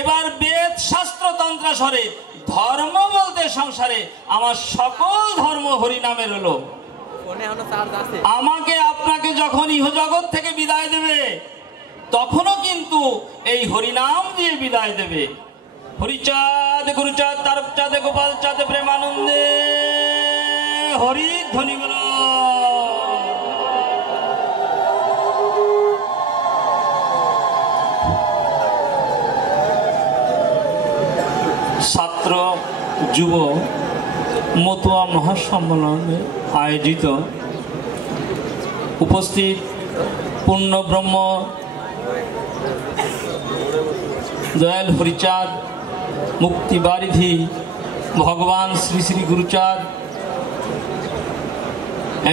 এবার বেদ শাস্ত্র তন্ত্রাসরে ধর্ম বলতে সংসারে আমার সকল ধর্ম হরিনামের হলো। আমাকে আপনাকে যখন ইহজগৎ থেকে বিদায় দেবে তখনও কিন্তু এই হরিনাম দিয়ে বিদায় দেবে। হরিচাঁদ গুরুচাঁদ তারকচাঁদ গোপাল চাঁদ প্রেমানন্দে হরি ধ্বনি বল। ছাত্র যুব মতুয়া মহাসম্মেলনে আয়োজিত উপস্থিত পূর্ণ ব্রহ্ম দয়াল হরিচাঁদ মুক্তিবারিধি ভগবান শ্রী শ্রী গুরুচাঁদ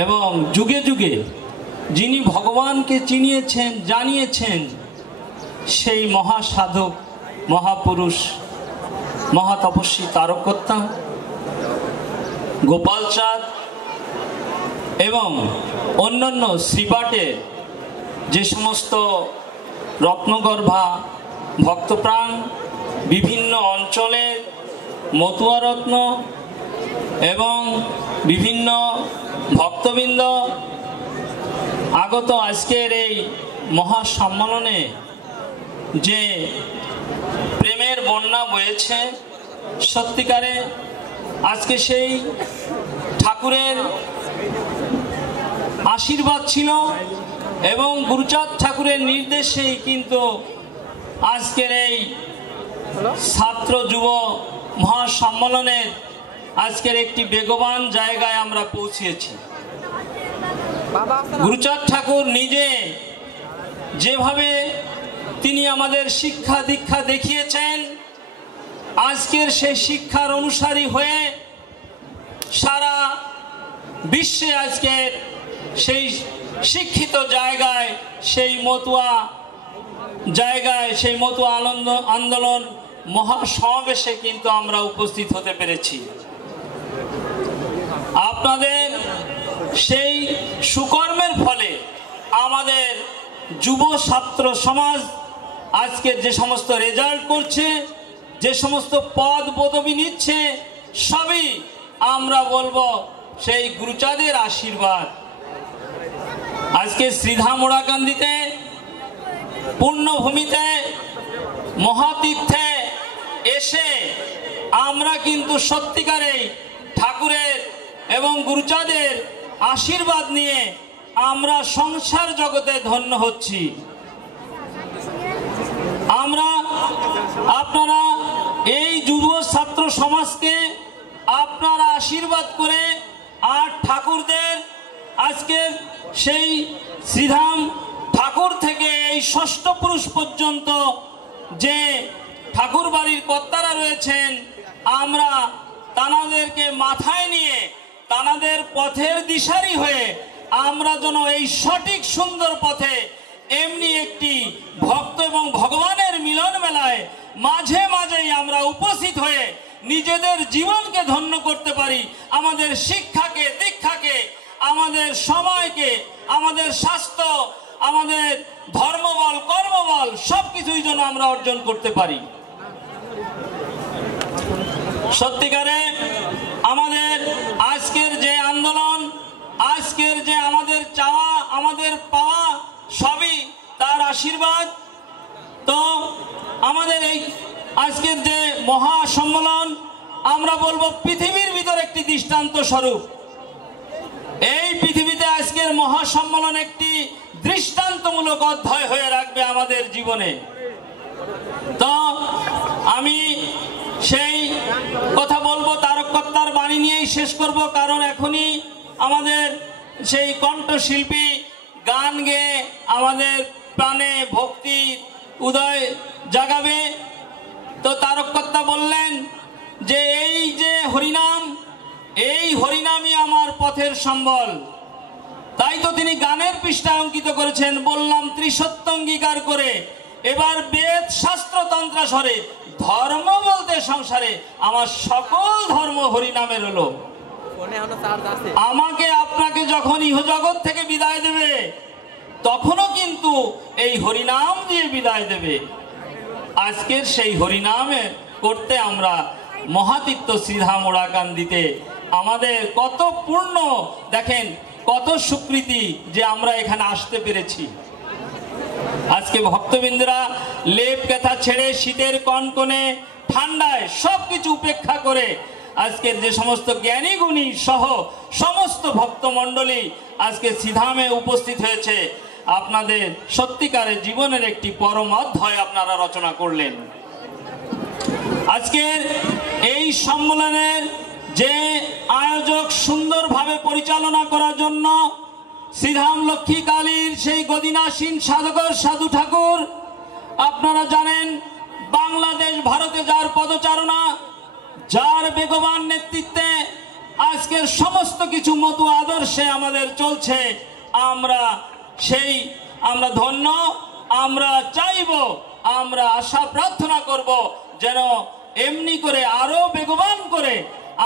এবং যুগে যুগে যিনি ভগবানকে চিনিয়েছেন জানিয়েছেন সেই মহাসাধক মহাপুরুষ মহাতপস্বী তারককর্তা গোপাল চাঁদ এবং অন্যান্য শ্রীপাঠের যে সমস্ত রত্নগর্ভা ভক্তপ্রাণ বিভিন্ন অঞ্চলের মতুয়া রত্ন এবং বিভিন্ন ভক্তবৃন্দ আগত আজকের এই মহাসম্মেলনে যে প্রেমের বন্যা বয়েছে, সত্যিকারে আজকে সেই ঠাকুরের আশীর্বাদ ছিল এবং গুরুচাঁদ ঠাকুরের নির্দেশেই কিন্তু আজকের এই ছাত্র যুব মহাসম্মেলনের আজকের একটি বেগবান জায়গায় আমরা পৌঁছেছি। গুরুচাঁদ ঠাকুর নিজে যেভাবে তিনি আমাদের শিক্ষা দীক্ষা দেখিয়েছেন, আজকের সেই শিক্ষার অনুসারী হয়ে সারা বিশ্বে আজকের সেই শিক্ষিত জায়গায় সেই মতুয়া জায়গায় সেই মতুয়া আন্দোলন মহাসমাবেশে কিন্তু আমরা উপস্থিত হতে পেরেছি। আপনাদের সেই সুকর্মের ফলে আমাদের যুব ছাত্র সমাজ আজকের যে সমস্ত রেজাল্ট করছে, যে সমস্ত পদ পদবি নিচ্ছে, সবই আমরা বলবো সেই গুরুচাঁদের আশীর্বাদ। আজকে শ্রীধাম ওড়াকান্দিতে পূর্ণভূমিতে মহাতীর্থে এসে আমরা কিন্তু সত্যিকারেই ঠাকুরের এবং গুরুচাঁদের আশীর্বাদ নিয়ে আমরা সংসার জগতে ধন্য হচ্ছি। আপনারা এই যুব ছাত্র সমাজকে আপনারা আশীর্বাদ করে আর ঠাকুরদের আজকে সেই শ্রীধাম ঠাকুর থেকে এই ষষ্ঠ পুরুষ পর্যন্ত যে ঠাকুর বাড়ির কর্তারা রয়েছেন, আমরা তানাদেরকে মাথায় নিয়ে তানাদের পথের দিশারি হয়ে আমরা যেন এই সঠিক সুন্দর পথে এমনি একটি ভক্ত এবং ভগবানের মিলন মেলায় মাঝে মাঝেই আমরা উপস্থিত হয়ে নিজেদের জীবনকে ধন্য করতে পারি। আমাদের শিক্ষাকে দীক্ষাকে আমাদের সময়কে আমাদের স্বাস্থ্য আমাদের ধর্মবল কর্মবল সবকিছুই যেন আমরা অর্জন করতে পারি। সত্যিকারে আমাদের আজকের যে আন্দোলন, আজকের যে আমাদের চাওয়া আমাদের পাওয়া সবই তার আশীর্বাদ। তো আমাদের এই আজকের যে মহাসম্মেলন আমরা বলবো পৃথিবীর ভিতর একটি দৃষ্টান্ত স্বরূপ। এই পৃথিবীতে আজকের মহাসম্মেলন একটি দৃষ্টান্তমূলক অধ্যায় হয়ে রাখবে আমাদের জীবনে। তো আমি সেই কথা বলবো তারককর্তার বাণী নিয়েই শেষ করব, কারণ এখনই আমাদের সেই কণ্ঠশিল্পী গান গেয়ে আমাদের প্রাণে ভক্তি উদয় জাগাবে। তো তারককর্তা বললেন যে এই যে হরিনাম, এই হরিনামই আমার পথের সম্বল। তাই তো তিনি গানের পৃষ্ঠায় অঙ্কিত করেছেন, বললাম ত্রিসত্য অঙ্গীকার করে এবার বেদ শাস্ত্র তন্ত্রাসরে ধর্ম বলতে সংসারে আমার সকল ধর্ম হরিনামের হলো। আমাকে আপনাকে যখন ইহজগৎ থেকে বিদায় দেবে তখনও কিন্তু এই হরিনাম দিয়ে বিদায় দেবে। আজকের সেই হরিনামে করতে আমরা মহাতীর্থ শ্রীধাম ওড়াকান্দিতে আমাদের কত পূর্ণ, দেখেন কত স্বীকৃতি যে আমরা এখানে আসতে পেরেছি। আজকে ভক্তবৃন্দরা লেপ কেথা ছেড়ে শীতের কনকনে ঠান্ডায় সবকিছু উপেক্ষা করে আজকের যে সমস্ত জ্ঞানী গুণী সহ সমস্ত ভক্তমণ্ডলী আজকে শ্রীধামে উপস্থিত হয়েছে, আপনাদের সত্যিকারের জীবনের একটি পরম অধ্যায় আপনারা রচনা করলেন। আজকের এই সম্মেলনের যে আয়োজক সুন্দরভাবে পরিচালনা করার জন্য শ্রীধাম লক্ষ্মী কালীর সেই গদিনাসীন সাধকর সাধু ঠাকুর, আপনারা জানেন বাংলাদেশ ভারতে যার পদচারণা, যার বেগবান নেতৃত্বে আজকের সমস্ত কিছু মতো আদর্শে আমাদের চলছে, আমরা ধন্য। আমরা চাইব, আমরা আশা প্রার্থনা করব যেন এমনি করে আরো বেগবান করে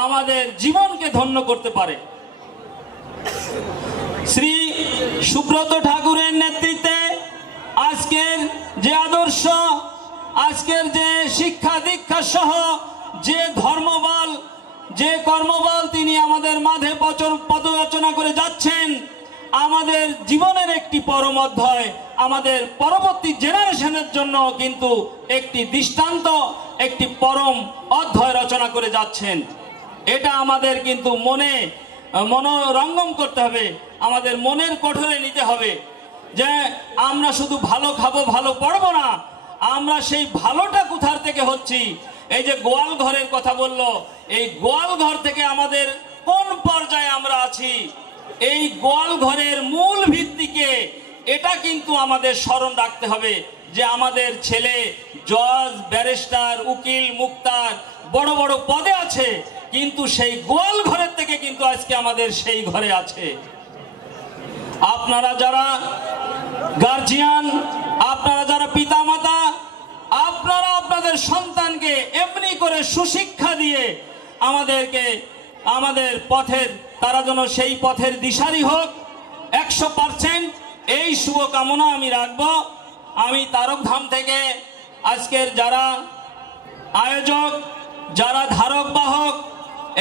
আমাদের জীবনকে ধন্য করতে পারে। শ্রী সুব্রত ঠাকুরের নেতৃত্বে আজকের যে আদর্শ, আজকের যে শিক্ষা দীক্ষা সহ যে ধর্মবল, যে কর্মবল তিনি আমাদের মাঝে পদরচনা করে যাচ্ছেন, আমাদের জীবনের একটি পরম অধ্যায়, আমাদের পরবর্তী জেনারেশনের জন্য কিন্তু একটি দৃষ্টান্ত, একটি পরম অধ্যায় রচনা করে যাচ্ছেন। এটা আমাদের কিন্তু মনোরঙ্গম করতে হবে, আমাদের মনের কঠোরে নিতে হবে যে আমরা শুধু ভালো খাবো, ভালো পড়বো না, আমরা সেই ভালোটা কোথার থেকে হচ্ছি। এই যে গোয়াল ঘরের কথা বললো, এই গোয়াল ঘর থেকে আমাদের কোন পর্যায়ে আমরা আছি, এই গোয়াল ঘরের মূল ভিত্তিকে এটা কিন্তু আমাদের স্মরণ রাখতে হবে যে আমাদের ছেলে জজ, ব্যারিস্টার, উকিল, মুক্তার বড় বড় পদে আছে, কিন্তু সেই গোয়াল ঘরের থেকে কিন্তু আজকে আমাদের সেই ঘরে আছে। আপনারা যারা গার্জিয়ান, আপনারা যারা পিতামাতা, আপনারা আপনাদের সন্তানকে এমনি করে সুশিক্ষা দিয়ে আমাদের পথের, তারা যেন সেই পথের দিশারি হোক, 100% এই শুভকামনা আমি রাখব। আমি তারকধাম থেকে আজকের যারা আয়োজক, যারা ধারক বাহক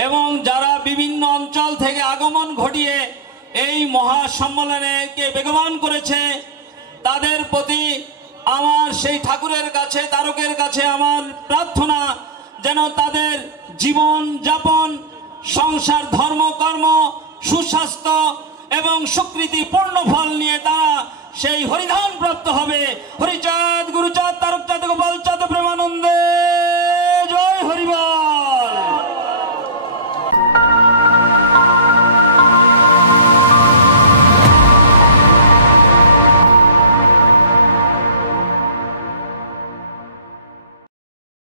এবং যারা বিভিন্ন অঞ্চল থেকে আগমন ঘটিয়ে এই মহাসম্মেলনকে বেগবান করেছে, তাদের প্রতি আমার সেই ঠাকুরের কাছে, তারকের কাছে আমার প্রার্থনা যেন তাদের জীবন যাপন, সংসার, ধর্মকর্ম, সুস্বাস্থ্য এবং স্বীকৃতি পূর্ণ ফল নিয়ে তারা সেই হরিধাম প্রাপ্ত হবে। হরিচাঁদ, গুরুচাঁদ, তারকচাঁদ, গোপালচাঁদ, প্রেমানন্দে।